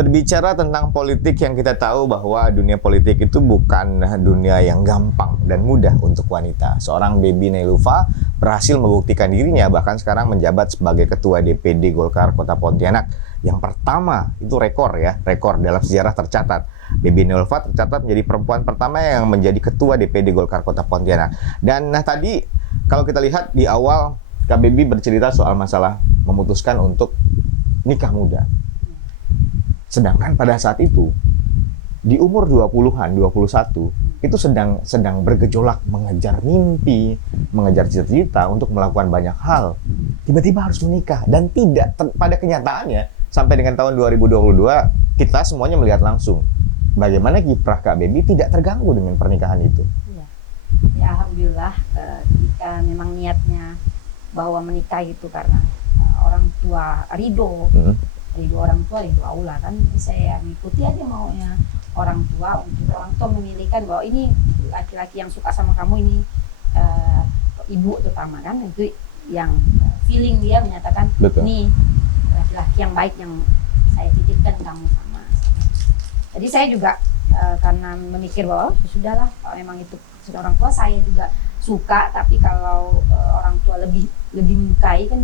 Berbicara tentang politik, yang kita tahu bahwa dunia politik itu bukan dunia yang gampang dan mudah untuk wanita. Seorang Baby Nelufa berhasil membuktikan dirinya, bahkan sekarang menjabat sebagai Ketua DPD Golkar Kota Pontianak. Yang pertama, itu rekor dalam sejarah tercatat. Baby Nelufa tercatat menjadi perempuan pertama yang menjadi Ketua DPD Golkar Kota Pontianak. Dan tadi kalau kita lihat di awal, Kak Baby bercerita soal masalah memutuskan untuk nikah muda. Sedangkan pada saat itu, di umur 20-an, 21, itu sedang bergejolak mengejar mimpi, mengejar cita-cita untuk melakukan banyak hal. Tiba-tiba harus menikah, dan tidak, pada kenyataannya, sampai dengan tahun 2022, kita semuanya melihat langsung bagaimana kiprah Kak Baby tidak terganggu dengan pernikahan itu. Ya, alhamdulillah, jika memang niatnya bahwa menikah itu karena orang tua ridho orang tua, ridho Allah kan, saya mengikuti aja maunya orang tua, untuk orang tua memilihkan bahwa ini laki-laki yang suka sama kamu, ini ibu terutama kan, itu yang feeling dia menyatakan Betul. Ini laki-laki yang baik yang saya titipkan kamu sama. Jadi saya juga karena memikir bahwa sudahlah, kalau memang itu sudah orang tua, saya juga suka, tapi kalau orang tua lebih menyukai kan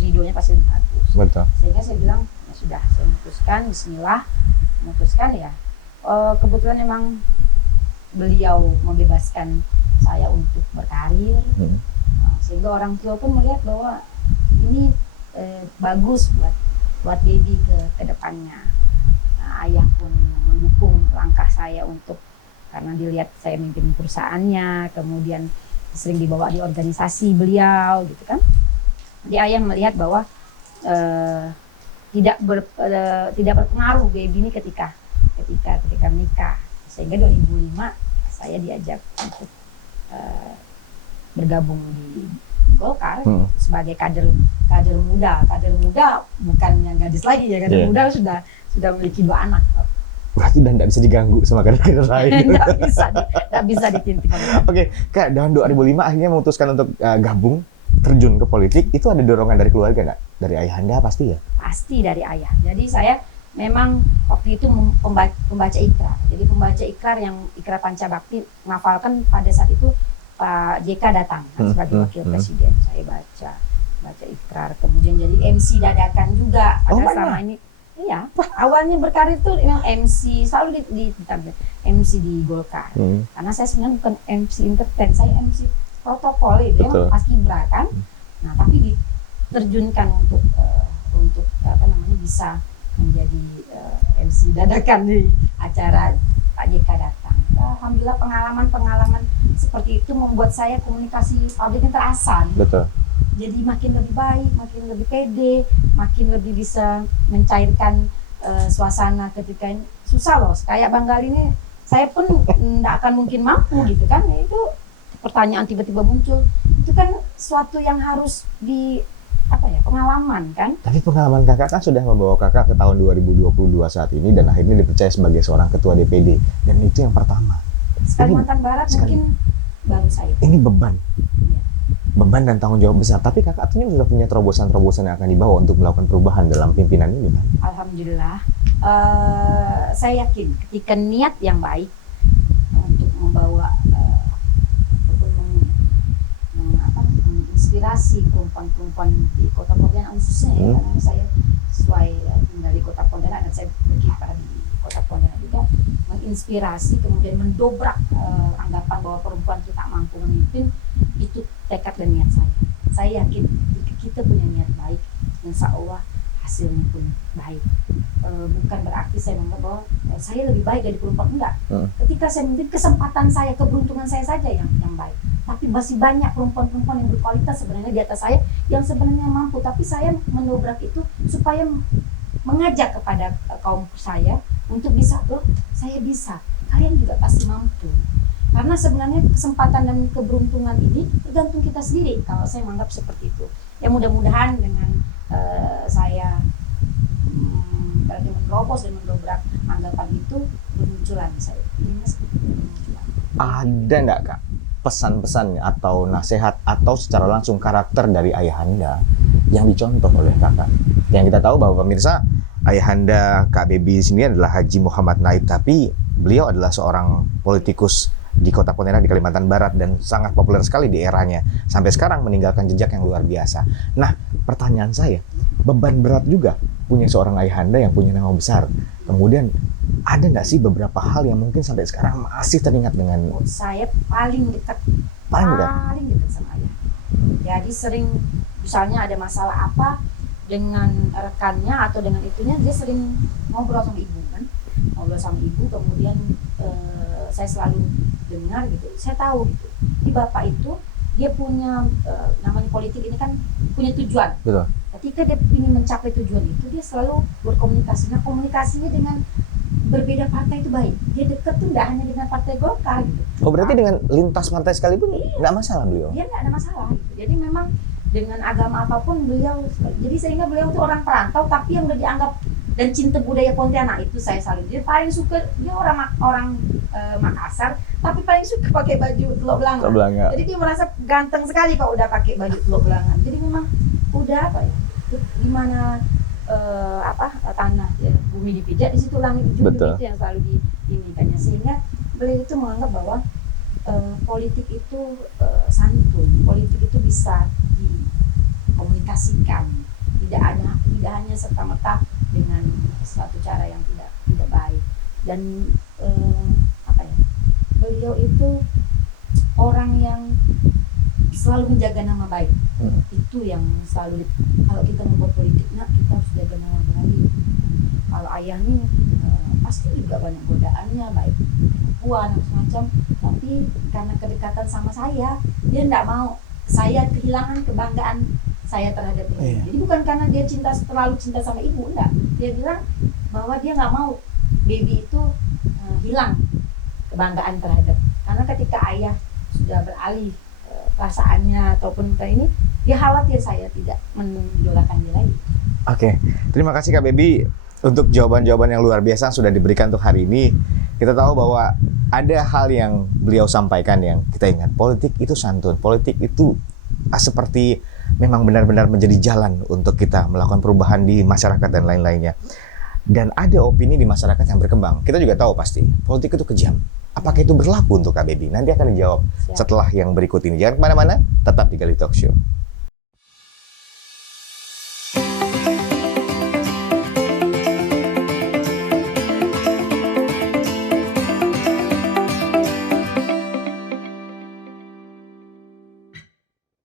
ridhonya pasti bagus. Betul. Sehingga saya bilang, ya sudah, saya memutuskan, bismillah, memutuskan ya. Kebetulan memang beliau membebaskan saya untuk berkarir, sehingga orang tua pun melihat bahwa ini bagus buat Baby ke depannya. Nah, ayah pun mendukung langkah saya untuk, karena dilihat saya memimpin perusahaannya, kemudian sering dibawa di organisasi beliau gitu kan. Jadi ayah melihat bahwa tidak berpengaruh Baby ini ketika menikah. Sehingga 2005 saya diajak untuk bergabung di Golkar sebagai kader muda. Kader muda bukan yang gadis lagi ya, kader muda sudah memiliki 2 anak. Berarti udah nggak bisa diganggu sama kader-kader lain. Nggak bisa ditinting. Oke, Kak, tahun 2005 akhirnya memutuskan untuk gabung, terjun ke politik. Itu ada dorongan dari keluarga nggak? Dari ayahanda pasti ya? Pasti dari ayah. Jadi saya memang waktu itu pembaca ikrar. Jadi pembaca ikrar yang ikrar Pancabakti, menghafalkan pada saat itu Pak JK datang sebagai wakil presiden. Saya baca ikrar, kemudian jadi MC dadakan juga. Pada selama ini. Iya, awalnya berkarir tuh memang MC, selalu ditampil MC di Golkar. Karena saya sebenarnya bukan MC entertain, saya MC protokol itu yang paskibra kan. Nah, tapi diterjunkan untuk bisa menjadi MC dadakan di acara Pak JK datang. Alhamdulillah pengalaman seperti itu membuat saya komunikasi publiknya terasa. Betul. Jadi makin lebih baik, makin lebih pede, makin lebih bisa mencairkan suasana ketika ini. Susah loh, kayak Bang Gali ini, saya pun nggak akan mungkin mampu gitu kan. Itu pertanyaan tiba-tiba muncul, itu kan suatu yang harus pengalaman kan. Tapi pengalaman kakak kan sudah membawa kakak ke tahun 2022 saat ini, dan akhirnya dipercaya sebagai seorang ketua DPD, dan itu yang pertama. Kalimantan Barat mungkin baru saya. Ini beban dan tanggung jawab besar, tapi kakak tuh sudah punya terobosan-terobosan yang akan dibawa untuk melakukan perubahan dalam pimpinan ini kan? Alhamdulillah, saya yakin ketika niat yang baik untuk membawa menginspirasi perempuan-perempuan di Kota Pontianak khususnya ya, karena saya sesuai tinggal di Kota Pontianak dan saya berkiprah di Kota Pontianak juga, menginspirasi kemudian mendobrak anggapan bahwa perempuan itu tak mampu memimpin. Itu tekad dan niat saya. Saya yakin jika kita punya niat baik, insya Allah hasilnya pun baik. Bukan berarti saya menganggap bahwa saya lebih baik dari perempuan, enggak. Ketika saya memimpin, kesempatan saya, keberuntungan saya saja yang baik. Tapi masih banyak perempuan-perempuan yang berkualitas sebenarnya di atas saya yang sebenarnya mampu. Tapi saya mendobrak itu supaya mengajak kepada kaum saya untuk bisa, saya bisa, kalian juga pasti mampu. Karena sebenarnya kesempatan dan keberuntungan ini tergantung kita sendiri, kalau saya menganggap seperti itu. Ya mudah-mudahan dengan saya menerobos dan mendobrak anggapan itu, bermunculan saya. Ada nggak Kak pesan-pesan atau nasihat atau secara langsung karakter dari ayahanda yang dicontoh oleh kakak? Yang kita tahu bahwa pemirsa, ayahanda Kak Baby di sini adalah Haji Muhammad Naib, tapi beliau adalah seorang politikus di Kota Pontianak di Kalimantan Barat dan sangat populer sekali di eranya. Sampai sekarang meninggalkan jejak yang luar biasa. Nah, pertanyaan saya, beban berat juga punya seorang ayahanda yang punya nama besar. Kemudian ada nggak sih beberapa hal yang mungkin sampai sekarang masih teringat dengan Saya paling dekat paling dekat? paling dekat sama ayah. Jadi sering misalnya ada masalah apa dengan rekannya atau dengan itunya, dia sering ngobrol sama ibu kan, ngobrol sama ibu, kemudian saya selalu dengar gitu, saya tahu gitu. Di bapak itu dia punya namanya politik ini kan punya tujuan. Betul. Ketika dia ingin mencapai tujuan itu, dia selalu berkomunikasi. Nah, komunikasinya dengan berbeda partai itu baik. Dia dekat tuh tidak hanya dengan partai Golkar gitu. Oh, berarti dengan lintas partai sekalipun nggak masalah beliau? Dia nggak ada masalah gitu. Jadi memang dengan agama apapun beliau, jadi sehingga beliau itu orang perantau tapi yang udah dianggap dan cinta budaya Pontianak itu saya salut. Dia paling suka, dia orang Makassar tapi paling suka pakai baju teluk belanga. Jadi dia merasa ganteng sekali kalau udah pakai baju teluk belanga. Jadi memang udah apa ya? Gimana tanah bumi dipijak, di situ langit ujung, itu yang selalu diinikannya, sehingga beliau itu menganggap bahwa politik itu santun, politik itu bisa dikomunikasikan, tidak hanya serta-merta dengan suatu cara yang tidak baik. Dan beliau itu orang yang selalu menjaga nama baik. Itu yang selalu, kalau kita membuat politik, kita harus jaga nama baik. Kalau ayah nih pasti juga banyak godaannya, baik perempuan macam-macam, tapi karena kedekatan sama saya, dia tidak mau saya kehilangan kebanggaan saya terhadap ibu. Jadi bukan karena dia terlalu cinta sama ibu, enggak. Dia bilang bahwa dia nggak mau baby itu hilang kebanggaan terhadap, karena ketika ayah sudah beralih perasaannya ataupun ini, dia khawatir saya tidak mendolakan dia lagi. Oke, terima kasih Kak Baby untuk jawaban-jawaban yang luar biasa yang sudah diberikan untuk hari ini. Kita tahu bahwa ada hal yang beliau sampaikan yang kita ingat, politik itu santun, politik itu seperti memang benar-benar menjadi jalan untuk kita melakukan perubahan di masyarakat dan lain-lainnya. Dan ada opini di masyarakat yang berkembang. Kita juga tahu pasti, politik itu kejam. Apakah itu berlaku untuk Kak Baby? Nanti akan dijawab setelah yang berikut ini. Jangan kemana-mana, tetap di Gali Talk Show.